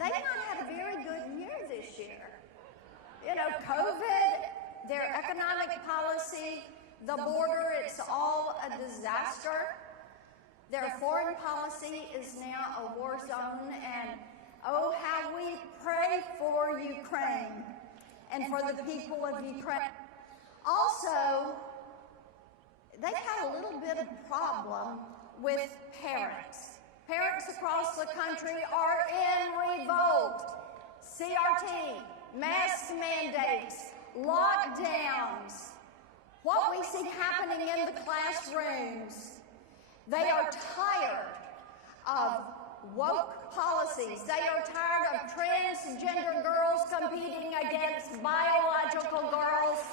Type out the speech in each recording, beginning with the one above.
they've not had a very good year this year. You know, COVID, their economic policy, the border, it's all a disaster. Their foreign policy is now a war zone, and oh, how we pray for Ukraine and for the people of Ukraine. Also, they've had a little bit of problem with parents. Parents across the country are in revolt. CRT, mask mandates, lockdowns, what we see happening in the classrooms. They are tired of woke policies. They are tired of transgender girls competing against biological girls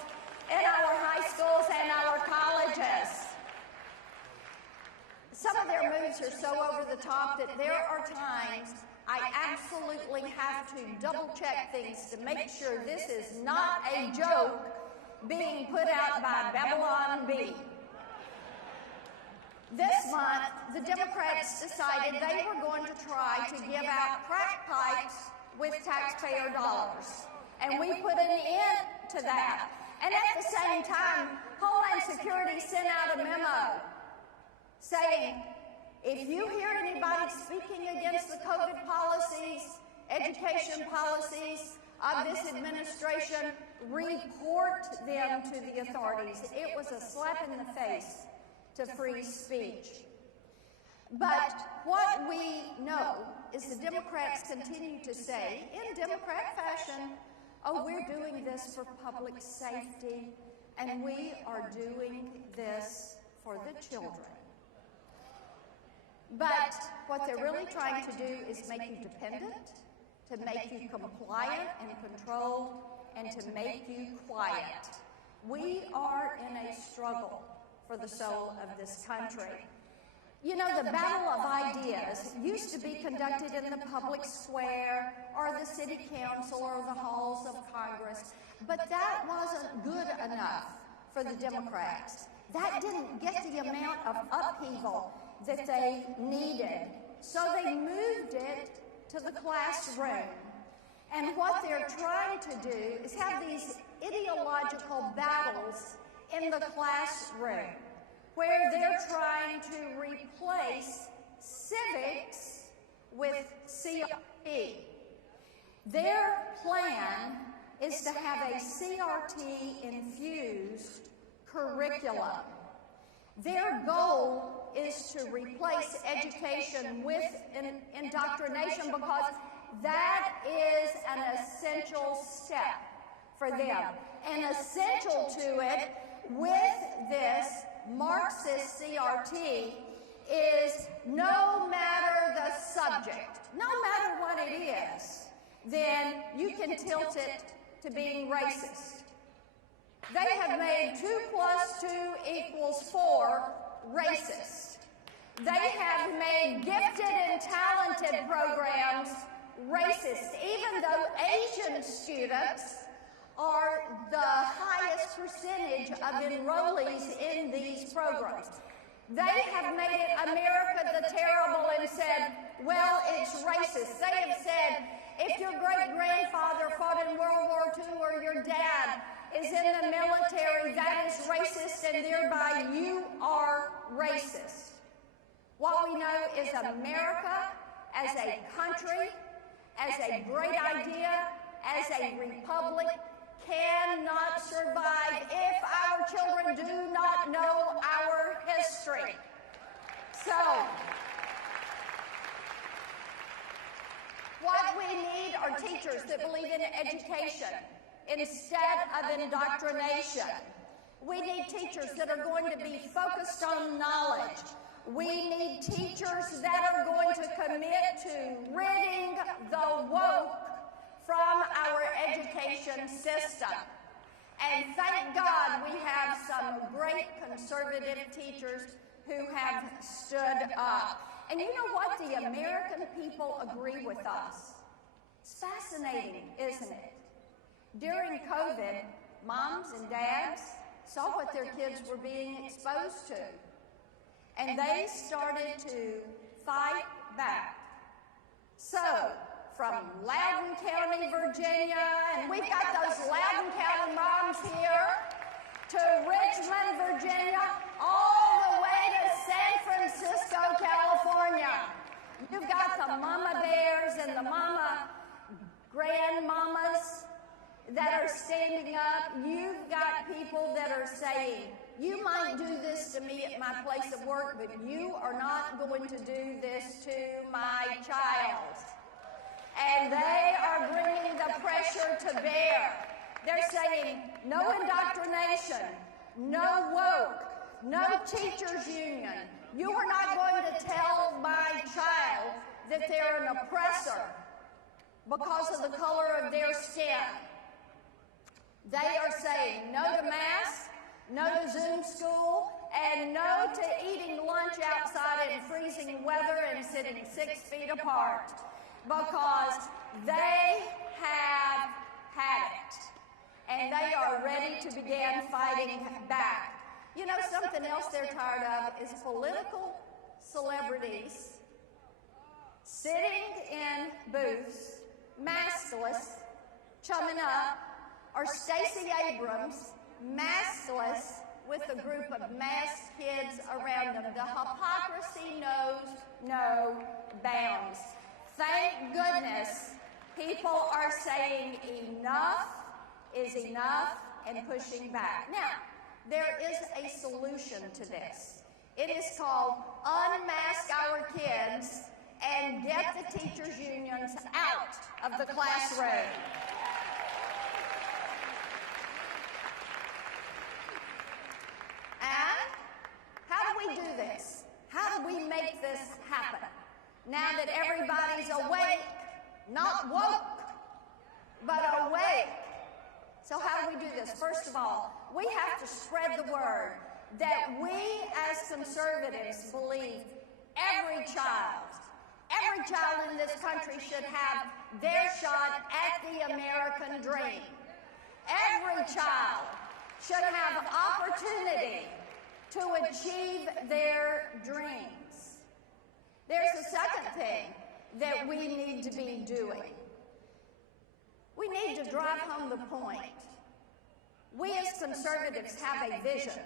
in our high schools and our colleges. Some of their moves are so over the top that there are times I absolutely have to double check things to make sure this is not a joke being put out by Babylon Bee. This month, the Democrats decided they were going to try to give out crack pipes with taxpayer dollars. And we put an end to that. And at the same time, Homeland Security sent out a memo saying, if you hear anybody speaking against the COVID policies, education policies of this administration, report them to the authorities. It was a slap in the face to free speech. But what we know is the Democrats continue to say, in Democrat fashion, oh, we're doing this for public safety, and we are doing this for the children. But what they're really trying to do is make you dependent, to make you compliant and controlled, and to make you quiet. We are in a struggle for the soul of this country. You know, the battle of ideas used to be conducted in the public square or the city council or the halls of Congress, but that wasn't good enough for the Democrats. That didn't get the amount of upheaval that they needed. So they moved it to the classroom. And what they're trying to do is have these ideological battles in the classroom, where they're trying to replace civics with CRT. Their plan is to have a CRT-infused curriculum. Their goal is to replace education with indoctrination because that is an essential step for them. And essential to it with this Marxist CRT is no matter the subject, no matter what it is, then you can tilt it to being racist. They have made 2 + 2 = 4 racist. They have made gifted and talented programs racist, even though Asian students are the highest percentage of enrollees in these programs. They have made it America the Terrible and said, well, it's racist. They have said, if your great-grandfather fought in World War II or your dad is in the military, that is racist, and thereby you are racist. What we know is America as a country, as a great idea, as a republic, cannot survive if our children do not know our history. So, what we need are teachers that believe in education instead of indoctrination. We need teachers that are going to be focused on knowledge. We need teachers that are going to commit to ridding the woke from our education system. And thank God we have some great conservative teachers who have stood up. And you know what? The American people agree with us. It's fascinating, isn't it? During COVID, moms and dads saw what their kids were being exposed to. And they started to fight back. So, from Loudoun County, Virginia, and we've got those Loudoun County moms here, to Richmond, Virginia, all the way to San Francisco, California. You've got the mama bears and the mama grandmamas that are standing up. You've got people that are saying, you might do this to me at my place of work, but you are not going to do this to my child. And they are bringing the pressure to bear. They're saying, no indoctrination, no woke, no teachers union. You are not going to tell my child that they're an oppressor because of the color of their skin. They are saying no to masks, no to Zoom school, and no to eating lunch outside in freezing weather and sitting 6 feet apart, because they have had it. And they are ready to begin fighting back. You know, something else they're tired of is political celebrities sitting in booths, maskless, chumming up, or Stacey Abrams, maskless, with a group of masked kids around them. The hypocrisy knows no bounds. Thank goodness people are saying enough is enough and pushing back. Now, there is a solution to this. It is called Unmask Our Kids and Get the Teachers' Unions Out of the Classroom. And how do we do this? How do we make this happen? Now that everybody's awake, not woke, but awake. So how do we do this? First of all, we have to spread the word that we as conservatives believe every child in this country should have their shot at the American dream. Every child should have opportunity to achieve their dreams. There's a second thing that we need to be doing. We need to drive home the point. We as conservatives have a vision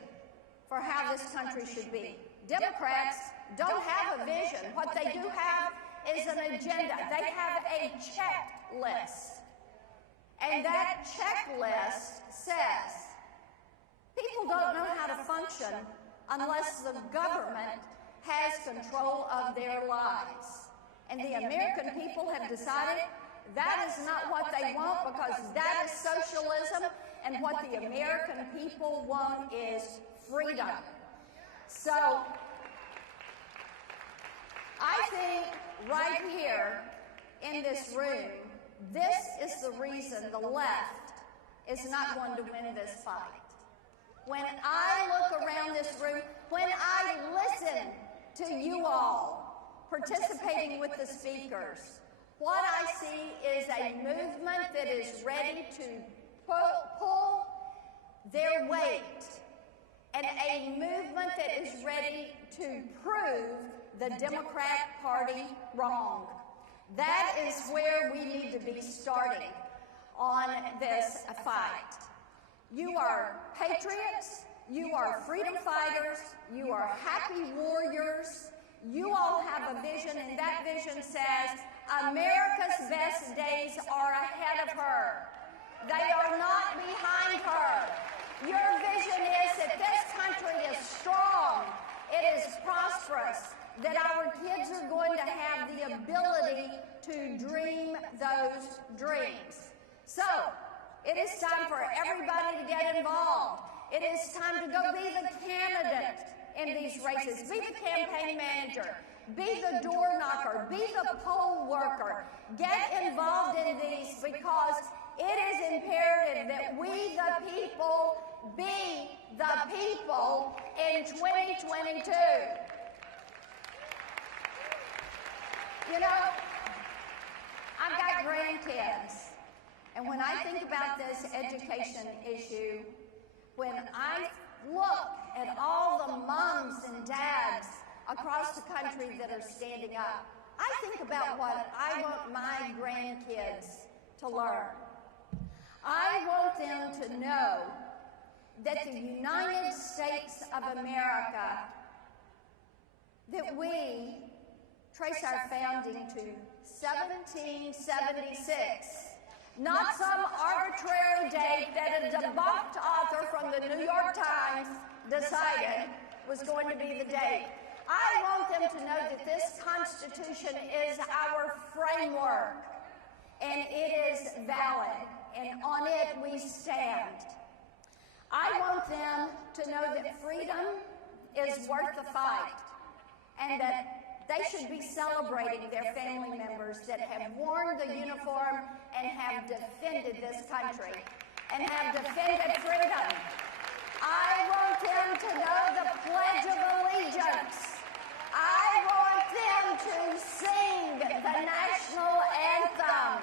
for how this country should be. Democrats don't have a vision. What they do have is an agenda. They have a checklist. And that checklist says people don't know how to function unless the government has control of their lives. And the American people have decided that is not what they want, because that is socialism, and what the American people want is freedom. So, I think right here in this room, this is the reason the left is not going to win this fight. When I look around this room, when I listen to you all participating with the speakers, what I see is a movement that is ready to pull their weight, and a movement that is ready to prove the Democrat Party wrong. That is where we need to be starting on this fight. You are patriots, you are freedom fighters, you are happy warriors. You all have a vision, and that vision says America's best days are ahead of her. They are not behind her. Your vision is that this country is strong, it is prosperous, that our kids are going to have the ability to dream those dreams. So, it is time for everybody to get involved. It is time to go be the candidate in these races. Be the campaign manager. Be the door knocker. Be the poll worker. Get involved in these, because it is imperative that we, the people, be the people in 2022. You know, I've got grandkids, and when I think about this education issue, when I look at all the moms and dads across the country that are standing up, I think about what I want my grandkids to learn. I want them to know that the United States of America, that we trace our founding to 1776, not some arbitrary date that a debunked author from the New York Times decided was going to be the date. I want them to know that this Constitution is our framework, and it is valid, and on it we stand. I want them to know that freedom is worth the fight, and that they should be celebrating their family members that have worn the uniform and have defended this country and have defended freedom. I want them to know the Pledge of Allegiance. I want them to sing the national anthem.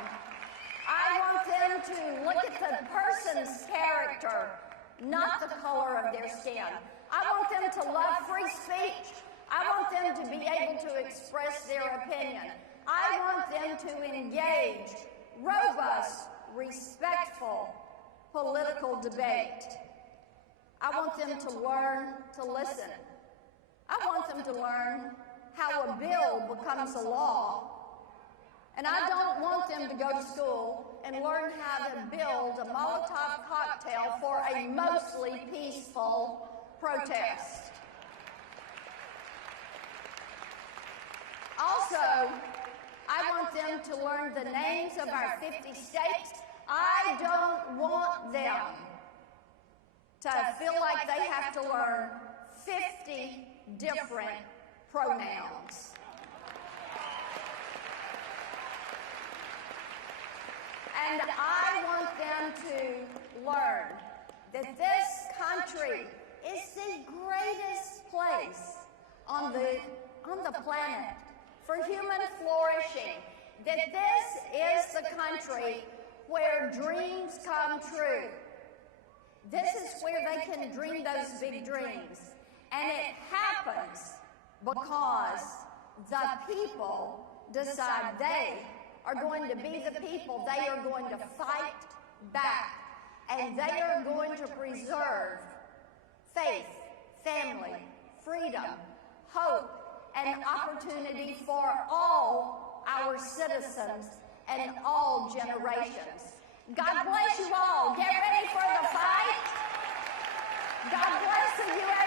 I want them to look at the person's character, not the color of their skin. I want them to love free speech. I want them to be able to express their opinion. I want them to engage robust, respectful political debate. I want them to learn to listen. I want them to learn how a bill becomes a law. And I don't want them to go to school and learn how to build a Molotov cocktail for a mostly peaceful protest. Also, I want them to learn the names of our 50 states. I don't want them to feel like they have to learn 50 different pronouns. And I want them to learn that this country is the greatest place on the planet for human flourishing, that this is the country where dreams come true. This is where they can dream those big dreams. And it happens because the people decide they are going to be the people. They are going to fight back. And they are going to preserve faith, family, freedom, hope, and opportunity for all our citizens and all generations. God bless you all. Get ready for the fight. God bless the U.S.